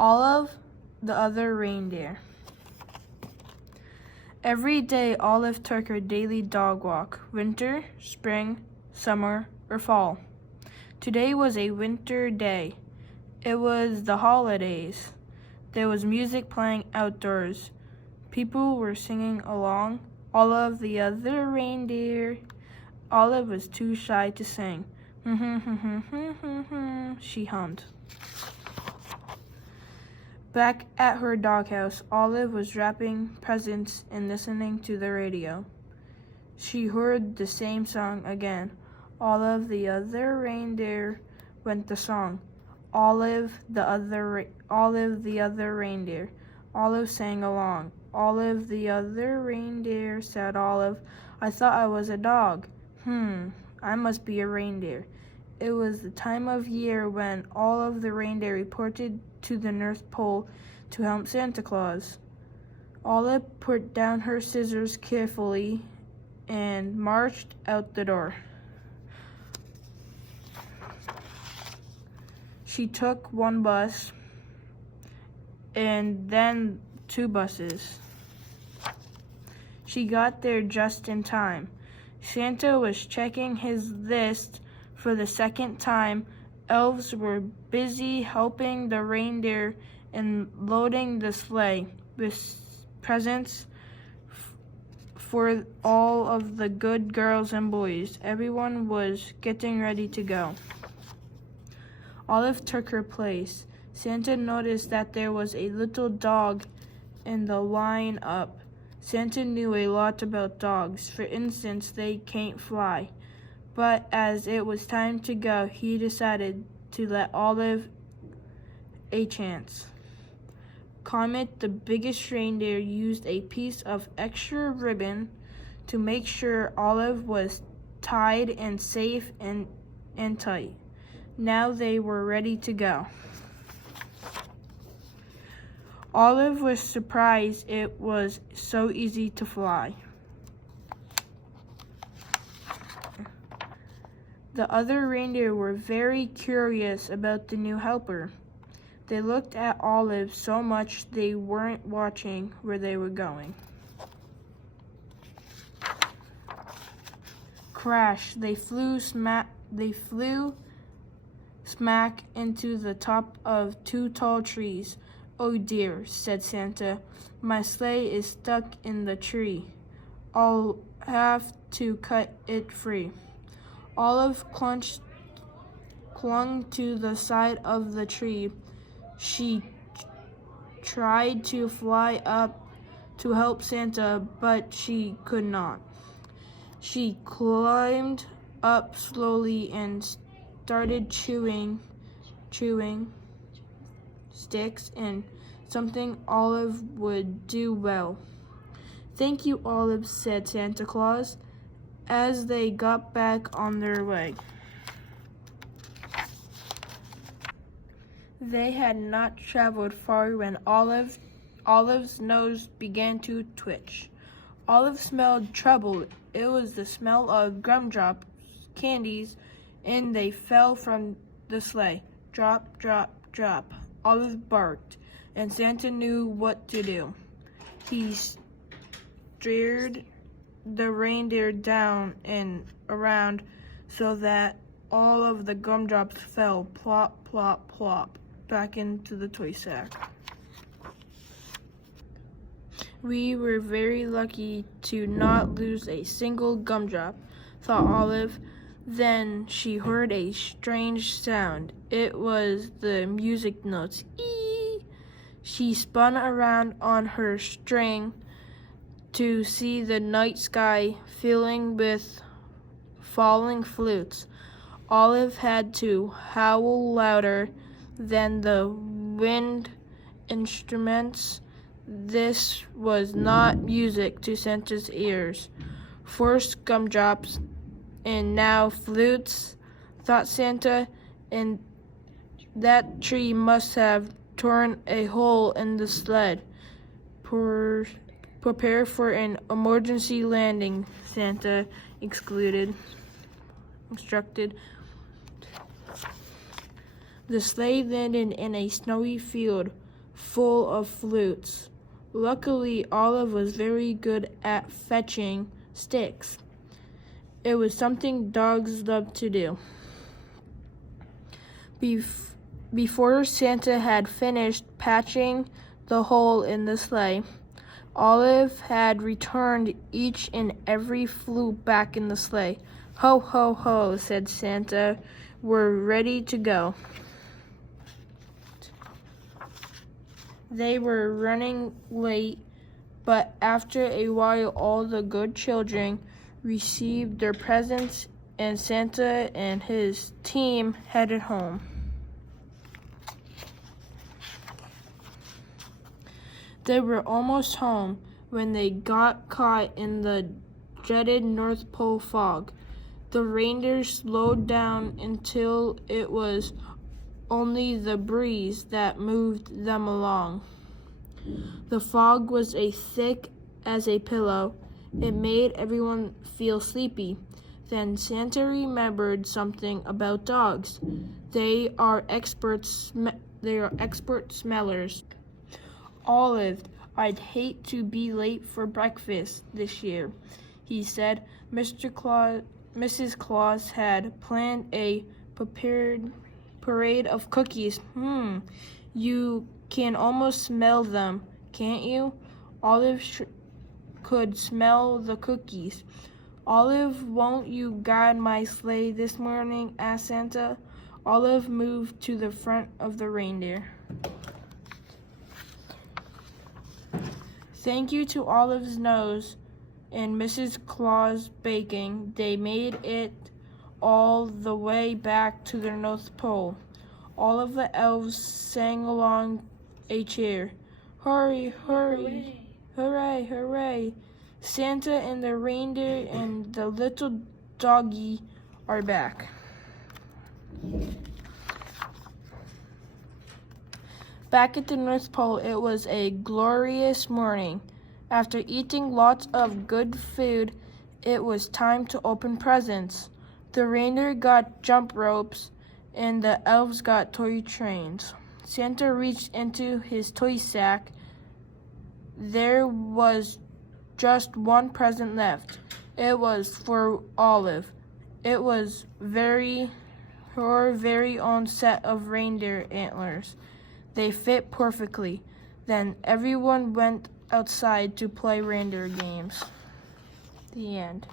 Olive, the other reindeer. Every day, Olive took her daily dog walk, winter, spring, summer, or fall. Today was a winter day. It was the holidays. There was music playing outdoors. People were singing along. Olive, the other reindeer. Olive was too shy to sing. She hummed. Back at her doghouse, Olive was wrapping presents and listening to the radio. She heard the same song again. Olive, the other reindeer, went the song. Olive, the other reindeer. Olive sang along. Olive, the other reindeer, said Olive. I thought I was a dog. I must be a reindeer. It was the time of year when all of the reindeer reported to the North Pole to help Santa Claus. Olive put down her scissors carefully and marched out the door. She took one bus and then 2 buses. She got there just in time. Santa was checking his list for the second time. Elves were busy helping the reindeer and loading the sleigh with presents for all of the good girls and boys. Everyone was getting ready to go. Olive took her place. Santa noticed that there was a little dog in the line up. Santa knew a lot about dogs. For instance, they can't fly. But as it was time to go, he decided to let Olive a chance. Comet, the biggest reindeer, used a piece of extra ribbon to make sure Olive was tied and safe and tight. Now they were ready to go. Olive was surprised it was so easy to fly. The other reindeer were very curious about the new helper. They looked at Olive so much they weren't watching where they were going. Crash! They flew smack into the top of 2 tall trees. Oh dear, said Santa. My sleigh is stuck in the tree. I'll have to cut it free. Olive clung to the side of the tree. She tried to fly up to help Santa, but she could not. She climbed up slowly and started chewing sticks, and something Olive would do well. Thank you, Olive, said Santa Claus as they got back on their way. They had not traveled far when Olive's nose began to twitch. Olive smelled trouble. It was the smell of Gumdrop candies, and they fell from the sleigh. Drop, drop, drop. Olive barked, and Santa knew what to do. He steered the reindeer down and around so that all of the gumdrops fell plop, plop, plop back into the toy sack. We were very lucky to not lose a single gumdrop, thought Olive. Then she heard a strange sound. It was the music notes. Ee! She spun around on her string to see the night sky filling with falling flutes. Olive had to howl louder than the wind instruments. This was not music to Santa's ears. First gumdrops, and now flutes, thought Santa, and that tree must have torn a hole in the sled. Prepare for an emergency landing, Santa instructed. The sleigh landed in a snowy field. full of flutes. Luckily, Olive was very good at fetching sticks. It was something dogs love to do. Before Santa had finished patching the hole in the sleigh, Olive had returned each and every flute back in the sleigh. "Ho, ho, ho," said Santa. "We're ready to go." They were running late, but after a while all the good children received their presents and Santa and his team headed home. They were almost home when they got caught in the dreaded North Pole fog. The reindeer slowed down until it was only the breeze that moved them along. The fog was as thick as a pillow. It made everyone feel sleepy. Then Santa remembered something about dogs. They are expert smellers. "Olive, I'd hate to be late for breakfast this year," he said. Mrs. Claus had planned a parade of cookies. You can almost smell them, can't you?" Olive could smell the cookies. "Olive, won't you guide my sleigh this morning?" asked Santa. Olive moved to the front of the reindeer. Thank you to Olive's nose and Mrs. Claus' baking, they made it all the way back to the North Pole. All of the elves sang along a cheer. "Hurry, hurry, hooray, hooray! Santa and the reindeer and the little doggy are back." Back at the North Pole, it was a glorious morning. After eating lots of good food, it was time to open presents. The reindeer got jump ropes, and the elves got toy trains. Santa reached into his toy sack. There was just one present left. It was for Olive. It was her very own set of reindeer antlers. They fit perfectly. Then everyone went outside to play reindeer games. The end.